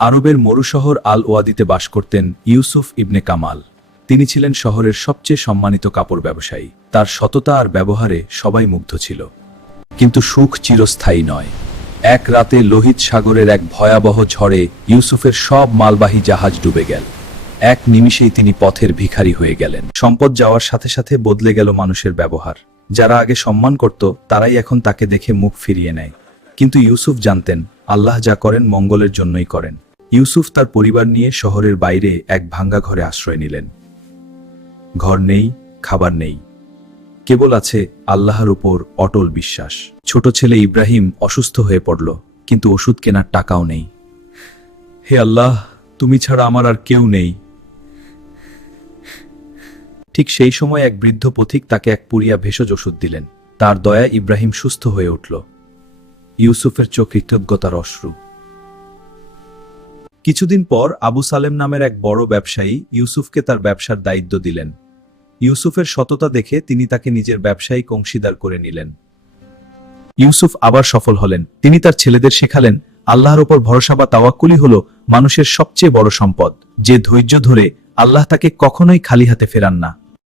আরবের মরুশহর আল ওয়াদিতে বাস করতেন ইউসুফ ইবনে কামাল। তিনি ছিলেন শহরের সবচেয়ে সম্মানিত কাপড় ব্যবসায়ী। তার সততা আর ব্যবহারে সবাই মুগ্ধ ছিল। কিন্তু সুখ চিরস্থায়ী নয়। এক রাতে লোহিত সাগরের এক ভয়াবহ ঝড়ে ইউসুফের সব মালবাহী জাহাজ ডুবে গেল। এক নিমিষেই তিনি পথের ভিখারি হয়ে গেলেন। সম্পদ যাওয়ার সাথে সাথে বদলে গেল মানুষের ব্যবহার। যারা আগে সম্মান করত তারাই এখন তাকে দেখে মুখ ফিরিয়ে নেয়। কিন্তু ইউসুফ জানতেন, আল্লাহ যা করেন মঙ্গলের জন্যই করেন। ইউসুফ তার পরিবার নিয়ে শহরের বাইরে এক ভাঙ্গা ঘরে আশ্রয় নিলেন। ঘর নেই, খাবার নেই, কেবল আছে আল্লাহর উপর অটল বিশ্বাস। ছোট ছেলে ইব্রাহিম অসুস্থ হয়ে পড়ল, কিন্তু ওষুধ কেনার টাকাও নেই। হে আল্লাহ, তুমি ছাড়া আমার আর কেউ নেই। ঠিক সেই সময় এক বৃদ্ধ পথিক তাকে এক পুরিয়া ভেষজ ওষুধ দিলেন। তার দয়া ইব্রাহিম সুস্থ হয়ে উঠল। ইউসুফের চোখ কৃতজ্ঞতার অশ্রু। কিছুদিন পর আবু সালেম নামের এক বড় ব্যবসায়ী ইউসুফকে তার ব্যবসার দায়িত্ব দিলেন। ইউসুফের সততা দেখে তিনি তাকে নিজের ব্যবসায়িক অংশীদার করে নিলেন। ইউসুফ আবার সফল হলেন। তিনি তার ছেলেদের শেখালেন, আল্লাহর উপর ভরসা বা তাওয়াক্কুলি হলো মানুষের সবচেয়ে বড় সম্পদ। যে ধৈর্য ধরে, আল্লাহ তাকে কখনোই খালি হাতে ফেরান না।